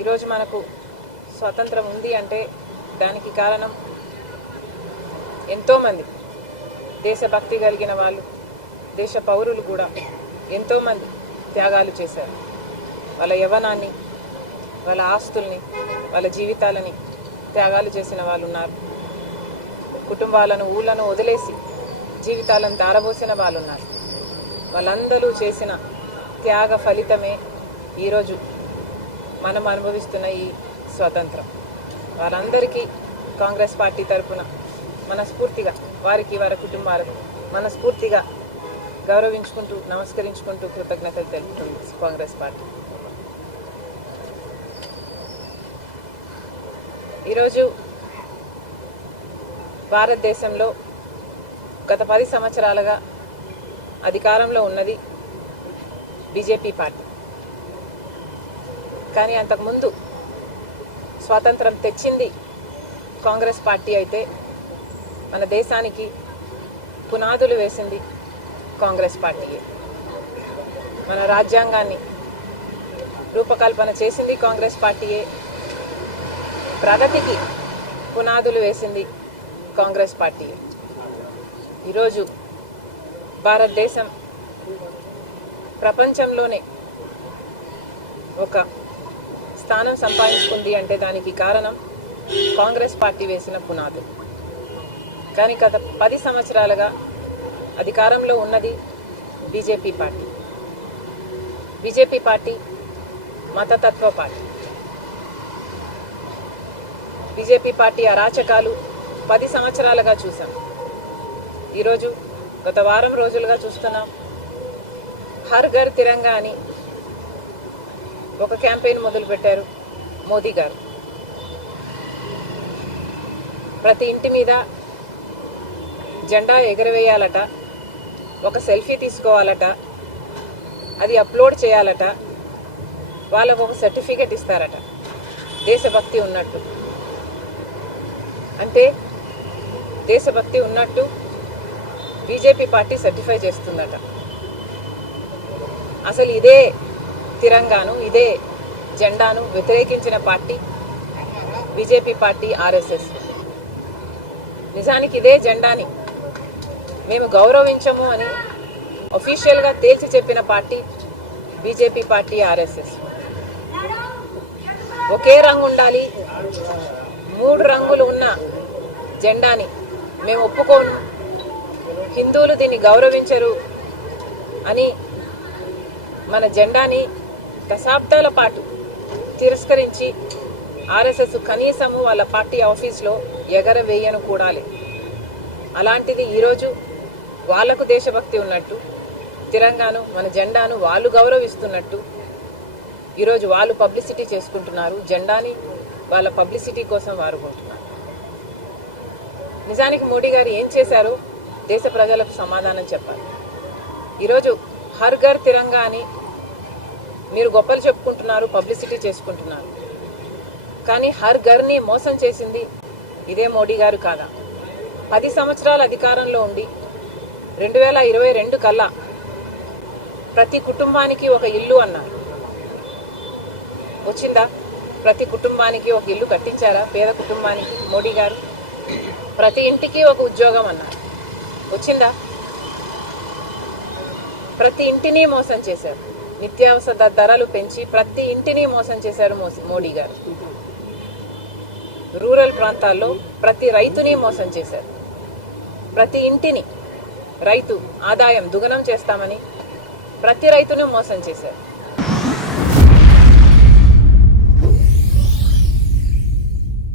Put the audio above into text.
ఈరోజు మనకు స్వాతంత్రం ఉంది అంటే దానికి కారణం ఎంతోమంది దేశభక్తి కలిగిన వాళ్ళు, దేశ పౌరులు కూడా ఎంతోమంది త్యాగాలు చేశారు. వాళ్ళ యవ్వనాన్ని, వాళ్ళ ఆస్తుల్ని, వాళ్ళ జీవితాలని త్యాగాలు చేసిన వాళ్ళు ఉన్నారు. కుటుంబాలను, ఊళ్ళను వదిలేసి జీవితాలను ధారబోసిన వాళ్ళు ఉన్నారు. వాళ్ళందరూ చేసిన త్యాగ ఫలితమే ఈరోజు మనం అనుభవిస్తున్న ఈ స్వాతంత్రం. వారందరికీ కాంగ్రెస్ పార్టీ తరఫున మనస్ఫూర్తిగా వారికి, వారి కుటుంబాలకు మనస్ఫూర్తిగా గౌరవించుకుంటూ, నమస్కరించుకుంటూ కృతజ్ఞతలు తెలుపుతుంది కాంగ్రెస్ పార్టీ. ఈరోజు భారతదేశంలో గత 10 సంవత్సరాలుగా అధికారంలో ఉన్నది బీజేపీ పార్టీ. కానీ అంతకుముందు స్వాతంత్రం తెచ్చింది కాంగ్రెస్ పార్టీ అయితే మన దేశానికి పునాదులు వేసింది కాంగ్రెస్ పార్టీయే. మన రాజ్యాంగాన్ని రూపకల్పన చేసింది కాంగ్రెస్ పార్టీయే. ప్రగతికి పునాదులు వేసింది కాంగ్రెస్ పార్టీయే. ఈరోజు భారతదేశం ప్రపంచంలోనే ఒక స్థానం సంపాదించుకుంది అంటే దానికి కారణం కాంగ్రెస్ పార్టీ వేసిన పునాదులు. కానీ గత 10 సంవత్సరాలుగా అధికారంలో ఉన్నది బీజేపీ పార్టీ. బీజేపీ పార్టీ మతతత్వ పార్టీ. బీజేపీ పార్టీ అరాచకాలు 10 సంవత్సరాలుగా చూసాం. ఈరోజు గత వారం రోజులుగా చూస్తున్నాం. హర్ ఘర్ తిరంగా అని ఒక క్యాంపెయిన్ మొదలుపెట్టారు మోదీ గారు. ప్రతి ఇంటి మీద జెండా ఎగరవేయాలట, ఒక సెల్ఫీ తీసుకోవాలట, అది అప్లోడ్ చేయాలట, వాళ్ళకు ఒక సర్టిఫికెట్ ఇస్తారట దేశభక్తి ఉన్నట్టు. అంటే దేశభక్తి ఉన్నట్టు బీజేపీ పార్టీ సర్టిఫై చేస్తుందట. అసలు ఇదే తిరంగాను, ఇదే జెండాను వ్యతిరేకించిన పార్టీ బీజేపీ పార్టీ, ఆర్ఎస్ఎస్. నిజానికి ఇదే జెండాని మేము గౌరవించము అని అఫీషియల్గా తేల్చి చెప్పిన పార్టీ బీజేపీ పార్టీ, ఆర్ఎస్ఎస్. ఒకే రంగు ఉండాలి, 3 రంగులు ఉన్న జెండాని మేము ఒప్పుకోను, హిందువులు దీన్ని గౌరవించరు అని మన జెండాని దశాబ్దాల పాటు తిరస్కరించి ఆర్ఎస్ఎస్ కనీసము వాళ్ళ పార్టీ ఆఫీస్లో ఎగరవేయను కూడాలి. అలాంటిది ఈరోజు వాళ్లకు దేశభక్తి ఉన్నట్టు, తిరంగాను, మన జెండాను వాళ్ళు గౌరవిస్తున్నట్టు ఈరోజు వాళ్ళు పబ్లిసిటీ చేసుకుంటున్నారు. జెండాని వాళ్ళ పబ్లిసిటీ కోసం వాడుకుంటున్నారు. నిజానికి మోడీ గారు ఏం చేశారో దేశ ప్రజలకు సమాధానం చెప్పాలి. ఈరోజు హర్ ఘర్ తిరంగా అని మీరు గొప్పలు చెప్పుకుంటున్నారు, పబ్లిసిటీ చేసుకుంటున్నారు. కానీ హర్ ఘర్ని మోసం చేసింది ఇదే మోడీ గారు కాదా? 10 సంవత్సరాల అధికారంలో ఉండి 2022 కల్లా ప్రతి కుటుంబానికి ఒక ఇల్లు అన్నారు. వచ్చిందా? ప్రతి కుటుంబానికి ఒక ఇల్లు కట్టించారా? పేద కుటుంబానికి మోడీ గారు. ప్రతి ఇంటికి ఒక ఉద్యోగం అన్నారు. వచ్చిందా? ప్రతి ఇంటిని మోసం చేశారు. నిత్యావసర ధరలు పెంచి ప్రతి ఇంటిని మోసం చేశారు మోడీ గారు. రూరల్ ప్రాంతాల్లో ప్రతి రైతుని మోసం చేశారు. ప్రతి ఇంటిని రైతు ఆదాయం దుగనం చేస్తామని ప్రతి రైతుని మోసం చేశారు.